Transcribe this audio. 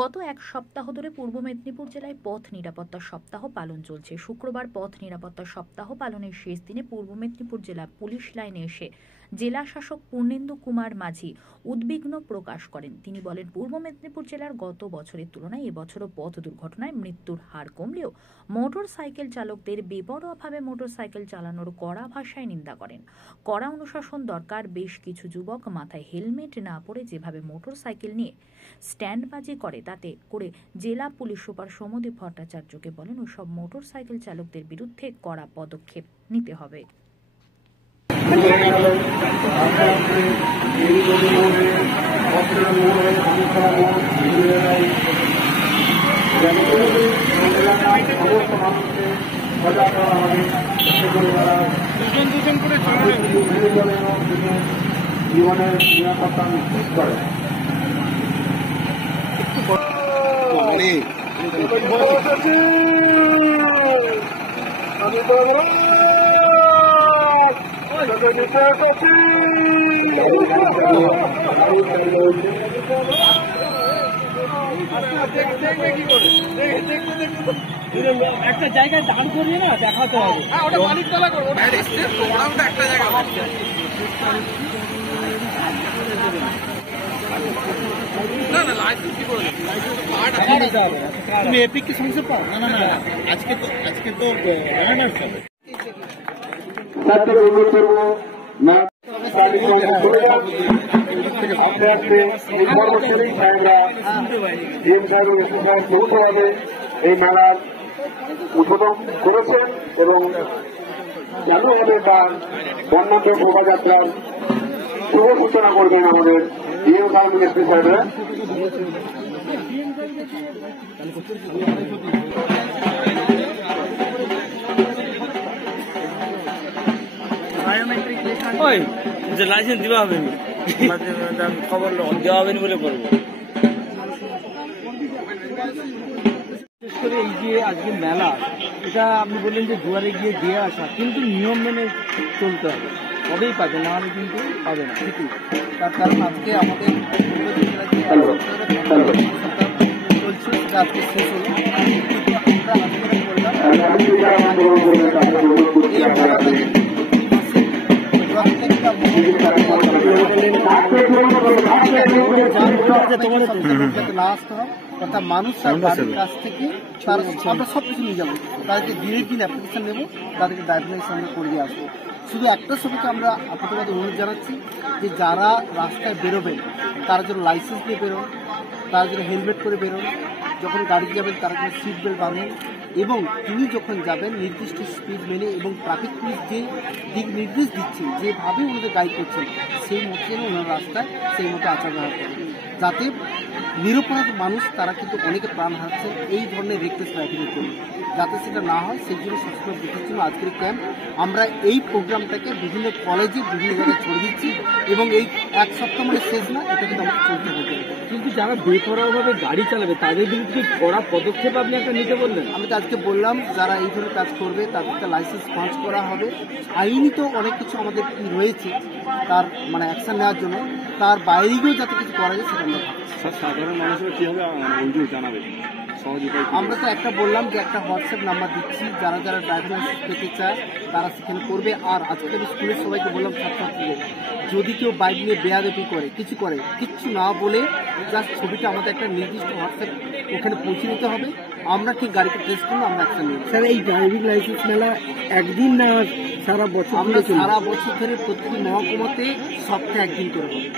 গত এক সপ্তাহ ধরে পূর্ব মেদিনীপুর জেলায় পথ নিরাপত্তা সপ্তাহ পালন চলছে। শুক্রবার পথ নিরাপত্তা সপ্তাহ পালনের শেষ দিনে পূর্ব মেদিনীপুর জেলা পুলিশ লাইনে এসে জেলা শাসক পূর্ণেন্দু কুমার মাঝি উদ্বিগ্ন প্রকাশ করেন। তিনি বলেন, পূর্ব মেদিনীপুর জেলার গত বছরের তুলনায় এবছরও পথ দুর্ঘটনায় মৃত্যুর হার কমলেও মোটর সাইকেল চালকদের বেপরোয়াভাবে মোটর সাইকেল চালানোর কড়া ভাষায় নিন্দা করেন। কড়া অনুশাসন দরকার। বেশ কিছু যুবক মাথায় হেলমেট না পরে যেভাবে মোটর সাইকেল নিয়ে স্ট্যান্ডবাজি করে, তাতে করে জেলা পুলিশ সুপার সৌম্যদীপ ভট্টাচার্যকে বলেন, ওসব মোটর সাইকেল চালকদের বিরুদ্ধে কড়া পদক্ষেপ নিতে হবে। জীবনের নিরাপত্তা নিশ্চিত করে। একটা জায়গায় দাঁড় করিয়ে না দেখাতে হবে। ওটা মালিকতলা করবো একটা জায়গা তুমি এপিক কি শুনতে পাও? না না না, আজকে তো এই মেলার উদ্বোধন করেছেন এবং জানুয়ারি বা বর্ণাঢ্য শোভাযাত্রার শুভ সূচনা করবেন আমাদের ডিএম সাহেব এসপি সাহেবরা। যে লাইসেন্স দেওয়া হবে খবর দেওয়া হবে বলে বলবো। বিশেষ করে এই যে আজকে মেলা, এটা আপনি বললেন যে দুয়ারে গিয়ে দিয়ে আসা, কিন্তু নিয়ম মেনে চলতে হবে, তবেই পাবে, না হলে কিন্তু পাবে না। ঠিকই, তার কারণ আজকে আমাদের চলছে, সেটা আজকে শেষ হলো। অর্থাৎ মানুষ কাছ থেকে আমরা সবকিছু নিয়ে যাবো, তাদেরকে ডিরেক্টলি অ্যাপ্লিকেশন নেবো, তাদেরকে ড্রাইভিং সঙ্গে করিয়ে আসবো। শুধু একটা ছবিকে আমরা আপাতত অনুরোধ জানাচ্ছি যে যারা রাস্তায় বেরোবেন তারা যেন লাইসেন্স নিয়ে বেরোন, তারা যেন হেলমেট করে বেরোন, যখন গাড়ি যাবেন তারা যেন সিট বেল্ট বাঁধেন, এবং তিনি যখন যাবেন নির্দিষ্ট স্পিড মেনে এবং ট্রাফিক পুলিশ যে দিক নির্দেশ দিচ্ছেন, যেভাবে ওনাদের গাইড করছেন, সেই মতো যেন ওনার রাস্তায় সেই মতো আচার ব্যবহার করেন, যাতে নিরপরাধ মানুষ তারা কিন্তু অনেকে প্রাণ হারাচ্ছেন এই ধরনের রেকলেস ড্রাইভিংয়ের জন্য, যাতে সেটা না হয় সেই জন্য সচেতন বৃদ্ধির জন্য আজকের ক্যাম্প। আমরা এই প্রোগ্রামটাকে বিভিন্ন কলেজে বিভিন্ন জায়গায় ছড়িয়ে দিচ্ছি এবং এই এক সপ্তাহ মানে শেষ না, এটা কিন্তু আমাকে চলতে হবে। কিন্তু যারা বেপরোয়াভাবে গাড়ি চালাবে তাদের বিরুদ্ধে কড়া পদক্ষেপ আপনি একটা নিতে বললেন। আমি তো আজকে বললাম যারা এই ধরনের কাজ করবে তাদেরকে লাইসেন্স পাঞ্চ করা হবে। আইনি তো অনেক কিছু আমাদের কি রয়েছে তার মানে অ্যাকশন নেওয়ার জন্য, তার বাইরেও যাতে কিছু করা যায় সেটা আমরা সাধারণ মানুষের কীভাবে অভিযোগ জানাবে? আমরা তো একটা বললাম যে একটা হোয়াটসঅ্যাপ নাম্বার দিচ্ছি, যারা যারা ড্রাইভিং লাইসেন্স পেতে চায় তারা সেখানে করবে। আর আজকে আমি স্কুলের সবাইকে বললাম, ছাত্রছাত্রীদের যদি কেউ বাইক নিয়ে বেয়াদবি করে কিচ্ছু না বলে জাস্ট ছবিটা আমাদের একটা নির্দিষ্ট হোয়াটসঅ্যাপ ওখানে পৌঁছে দিতে হবে, আমরা ঠিক গাড়িকে ট্রেস করবো, আমরা অ্যাকশন নেব। স্যার, এই ড্রাইভিং লাইসেন্স মেলা একদিন না সারা বছর? আমরা সারা বছর ধরে প্রতিটি মহকুমাতে সপ্তাহে একদিন করে হবে।